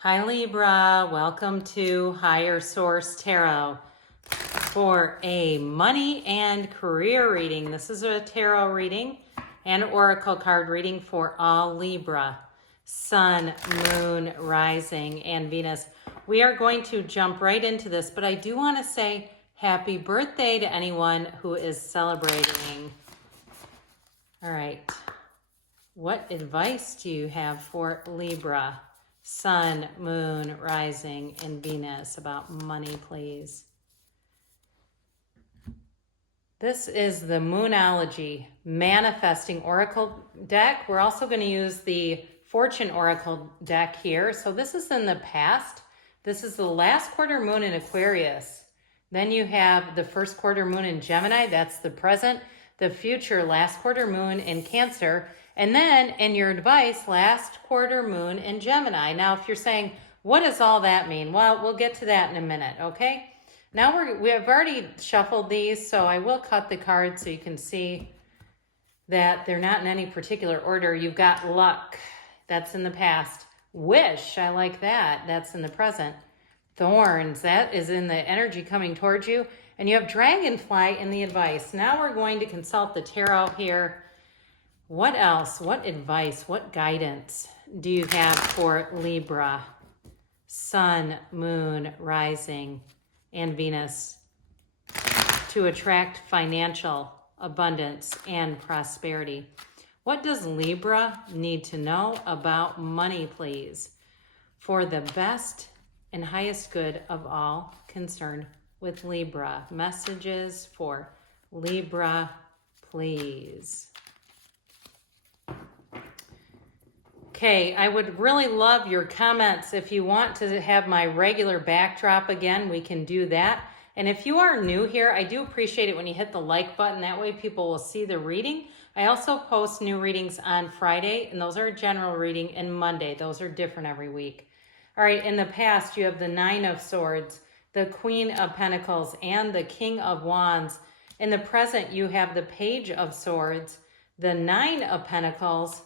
Hi Libra, welcome to Higher Source Tarot for a money and career reading. This is a tarot reading and oracle card reading for all Libra, Sun, Moon, Rising, and Venus. We are going to jump right into this, but I do want to say happy birthday to anyone who is celebrating. All right, what advice do you have for Libra? Sun, Moon, Rising, and Venus about money, please. This is the Moonology Manifesting Oracle deck. We're also going to use the Fortune Oracle deck here. So this is in the past. This is the last quarter moon in Aquarius. Then you have the first quarter moon in Gemini. That's the present. The future last quarter moon in Cancer. And then in your advice, last quarter moon in Gemini. Now, if you're saying, what does all that mean? Well, we'll get to that in a minute, okay? Now we have already shuffled these, so I will cut the cards so you can see that they're not in any particular order. You've got luck. That's in the past. Wish, I like that. That's in the present. Thorns, that is in the energy coming towards you. And you have dragonfly in the advice. Now we're going to consult the tarot here. What else? What advice? What guidance do you have for Libra, Sun, Moon, Rising, and Venus to attract financial abundance and prosperity? What does Libra need to know about money, please, for the best and highest good of all concerned with Libra? Messages for Libra, please. Okay, I would really love your comments. If you want to have my regular backdrop again, we can do that. And if you are new here, I do appreciate it when you hit the like button. That way people will see the reading. I also post new readings on Friday, and those are a general reading, and Monday. Those are different every week. All right, in the past, you have the Nine of Swords, the Queen of Pentacles, and the King of Wands. In the present, you have the Page of Swords, the Nine of Pentacles,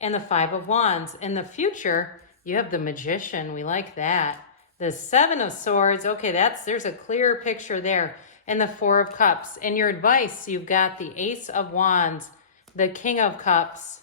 and the Five of Wands. In the future, you have the Magician. We like that. The Seven of Swords. Okay, there's a clearer picture there. And the Four of Cups. In your advice, you've got the Ace of Wands, the King of Cups,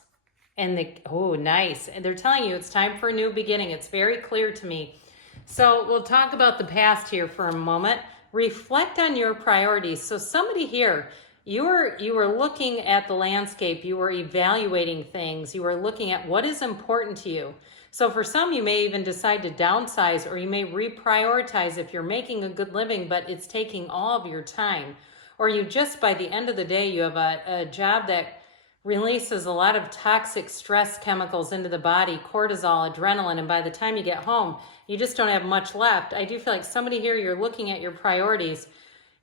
and the, oh, nice. And they're telling you it's time for a new beginning. It's very clear to me. So we'll talk about the past here for a moment. Reflect on your priorities. So somebody here, you were looking at the landscape, you were evaluating things, you were looking at what is important to you. So for some, you may even decide to downsize, or you may reprioritize if you're making a good living, but it's taking all of your time. Or you just, by the end of the day, you have a job that releases a lot of toxic stress chemicals into the body, cortisol, adrenaline, and by the time you get home, you just don't have much left. I do feel like somebody here, you're looking at your priorities.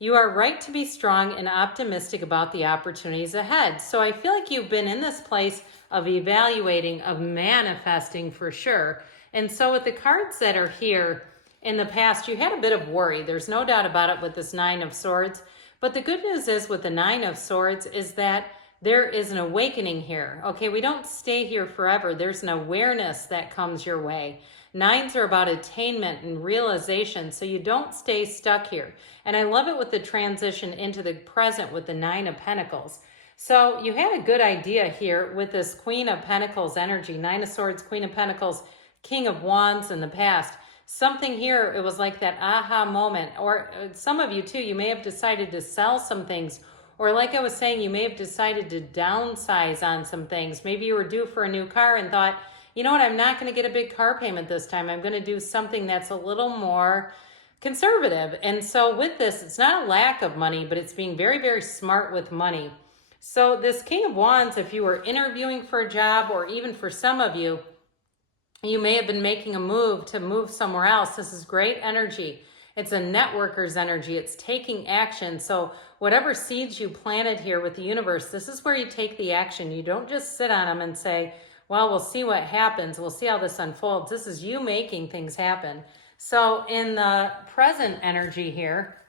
You are right to be strong and optimistic about the opportunities ahead. So I feel like you've been in this place of evaluating, of manifesting for sure. And so with the cards that are here in the past, you had a bit of worry. There's no doubt about it with this Nine of Swords. But the good news is with the Nine of Swords is that there is an awakening here. Okay, we don't stay here forever. There's an awareness that comes your way. Nines are about attainment and realization, so you don't stay stuck here. And I love it with the transition into the present with the Nine of Pentacles. So you had a good idea here with this Queen of Pentacles energy, Nine of Swords, Queen of Pentacles, King of Wands in the past. Something here, it was like that aha moment. Or some of you too, you may have decided to sell some things. Or like I was saying, you may have decided to downsize on some things. Maybe you were due for a new car and thought, you know what, I'm not going to get a big car payment this time. I'm going to do something that's a little more conservative. And so with this, it's not a lack of money, but it's being very, very smart with money. So this King of Wands, if you were interviewing for a job, or even for some of you, you may have been making a move to move somewhere else. This is great energy. It's a networker's energy. It's taking action. So whatever seeds you planted here with the universe, this is where you take the action. You don't just sit on them and say, well, we'll see what happens. We'll see how this unfolds. This is you making things happen. So in the present energy here,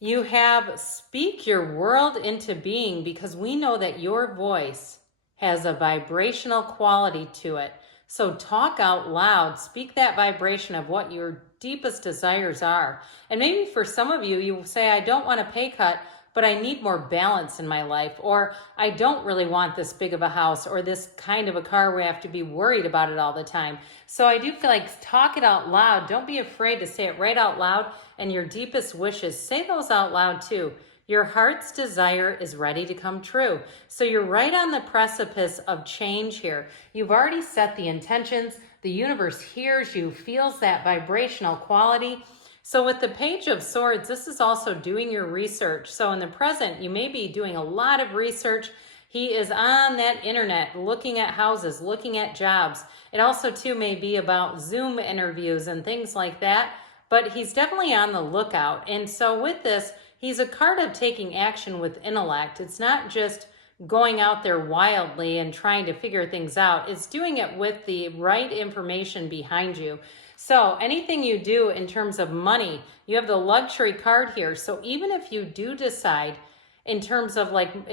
you have speak your world into being, because we know that your voice has a vibrational quality to it. So talk out loud, speak that vibration of what your deepest desires are. And maybe for some of you, you say, I don't want a pay cut, but I need more balance in my life, or I don't really want this big of a house or this kind of a car where I have to be worried about it all the time. So I do feel like talk it out loud. Don't be afraid to say it right out loud, and your deepest wishes, say those out loud too. Your heart's desire is ready to come true. So you're right on the precipice of change here. You've already set the intentions. The universe hears you, feels that vibrational quality. So with the Page of Swords, this is also doing your research. So in the present, you may be doing a lot of research. He is on that internet, looking at houses, looking at jobs. It also too may be about Zoom interviews and things like that, but he's definitely on the lookout. And so with this, he's a card of taking action with intellect. It's not just going out there wildly and trying to figure things out. It's doing it with the right information behind you. So anything you do in terms of money, you have the luxury card here. So even if you do decide in terms of like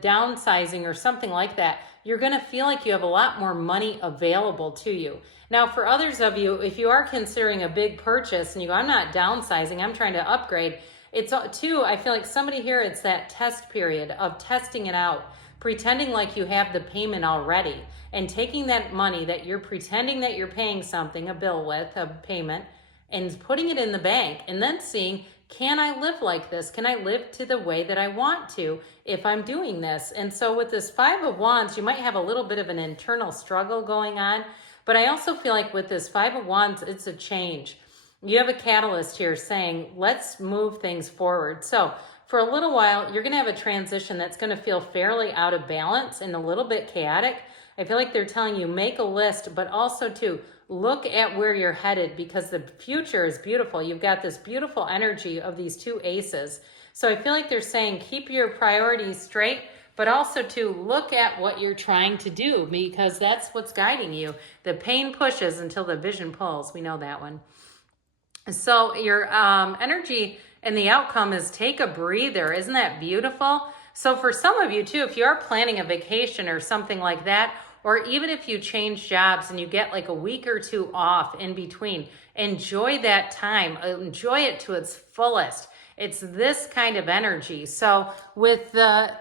downsizing or something like that, you're going to feel like you have a lot more money available to you. Now, for others of you, if you are considering a big purchase and you go, I'm not downsizing, I'm trying to upgrade. It's too, I feel like somebody here, it's that test period of testing it out, pretending like you have the payment already, and taking that money that you're pretending that you're paying something, a bill with, a payment, and putting it in the bank, and then seeing, can I live like this? Can I live to the way that I want to if I'm doing this? And so with this Five of Wands, you might have a little bit of an internal struggle going on, but I also feel like with this Five of Wands, it's a change. You have a catalyst here saying, let's move things forward. So for a little while, you're going to have a transition that's going to feel fairly out of balance and a little bit chaotic. I feel like they're telling you, make a list, but also to look at where you're headed, because the future is beautiful. You've got this beautiful energy of these two aces. So I feel like they're saying, keep your priorities straight, but also to look at what you're trying to do, because that's what's guiding you. The pain pushes until the vision pulls. We know that one. So your energy and the outcome is take a breather. Isn't that beautiful? So for some of you too, if you are planning a vacation or something like that, or even if you change jobs and you get like a week or two off in between, enjoy that time. Enjoy it to its fullest. It's this kind of energy. So with the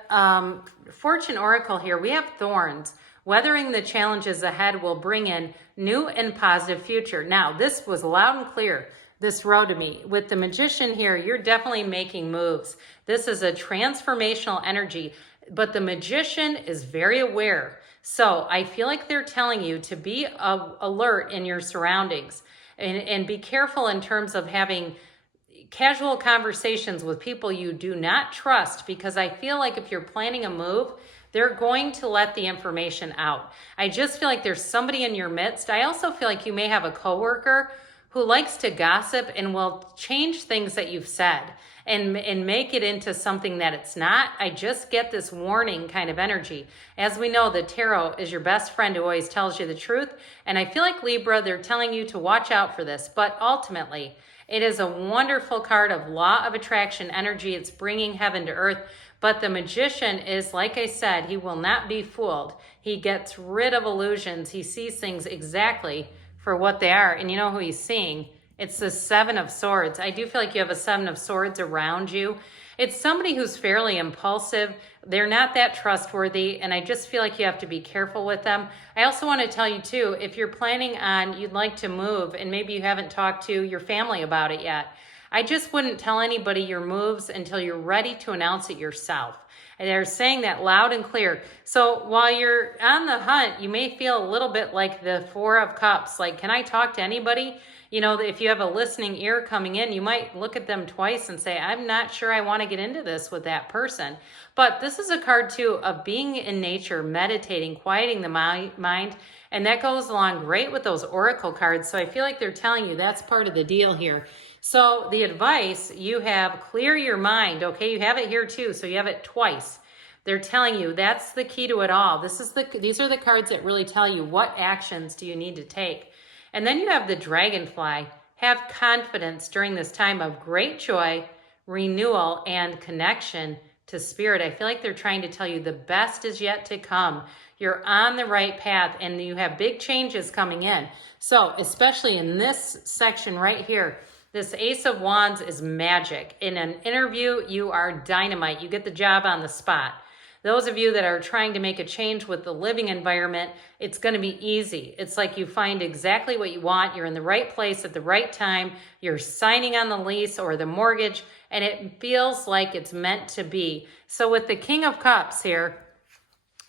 Fortune Oracle here, we have thorns. Weathering the challenges ahead will bring in new and positive future. Now, this was loud and clear, this road to me. With the Magician here, you're definitely making moves. This is a transformational energy, but the Magician is very aware. So I feel like they're telling you to be alert in your surroundings and be careful in terms of having casual conversations with people you do not trust, because I feel like if you're planning a move, they're going to let the information out. I just feel like there's somebody in your midst. I also feel like you may have a coworker who likes to gossip and will change things that you've said and make it into something that it's not. I just get this warning kind of energy. As we know, the tarot is your best friend who always tells you the truth. And I feel like Libra, they're telling you to watch out for this. But ultimately, it is a wonderful card of law of attraction energy. It's bringing heaven to earth. But the Magician is, like I said, he will not be fooled. He gets rid of illusions. He sees things exactly for what they are. And you know who he's seeing? It's the Seven of Swords. I do feel like you have a Seven of Swords around you. It's somebody who's fairly impulsive. They're not that trustworthy, and I just feel like you have to be careful with them. I also want to tell you too, if you're planning on, you'd like to move, and maybe you haven't talked to your family about it yet, I just wouldn't tell anybody your moves until you're ready to announce it yourself. And they're saying that loud and clear. So while you're on the hunt, you may feel a little bit like the Four of Cups. Like, can I talk to anybody? You know, if you have a listening ear coming in, you might look at them twice and say, I'm not sure I want to get into this with that person. But this is a card too of being in nature, meditating, quieting the mind. And that goes along great with those oracle cards. So I feel like they're telling you that's part of the deal here. So the advice you have, clear your mind. Okay, you have it here too. So you have it twice. They're telling you that's the key to it all. These are the cards that really tell you what actions do you need to take. And then you have the Dragonfly. Have confidence during this time of great joy, renewal, and connection to spirit. I feel like they're trying to tell you the best is yet to come. You're on the right path and you have big changes coming in. So especially in this section right here, this Ace of Wands is magic. In an interview, you are dynamite. You get the job on the spot. Those of you that are trying to make a change with the living environment, it's going to be easy. It's like you find exactly what you want. You're in the right place at the right time. You're signing on the lease or the mortgage, and it feels like it's meant to be. So with the King of Cups here,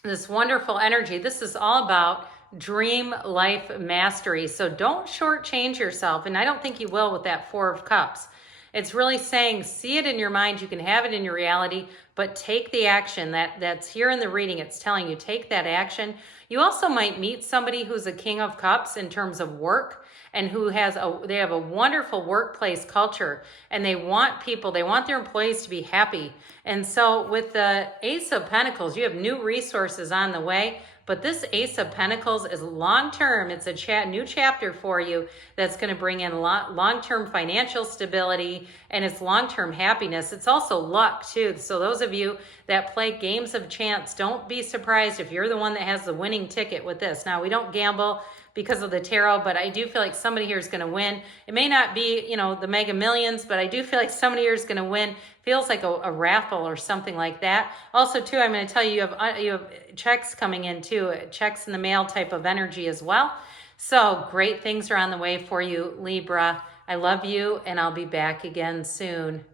this wonderful energy, this is all about dream life mastery. So don't shortchange yourself. And I don't think you will with that Four of Cups. It's really saying, see it in your mind. You can have it in your reality, but take the action that's here in the reading. It's telling you, take that action. You also might meet somebody who's a King of Cups in terms of work and who they have a wonderful workplace culture, and they want their employees to be happy. And so with the Ace of Pentacles, you have new resources on the way. But this Ace of Pentacles is long-term. It's a new chapter for you that's going to bring in long-term financial stability, and it's long-term happiness. It's also luck, too. So those of you that play games of chance, don't be surprised if you're the one that has the winning ticket with this. Now, we don't gamble because of the tarot, but I do feel like somebody here is going to win. It may not be, the Mega Millions, but I do feel like somebody here is going to win. Feels like a raffle or something like that. Also, too, I'm going to tell you, you have checks coming in, too, checks in the mail type of energy as well. So great things are on the way for you, Libra. I love you, and I'll be back again soon.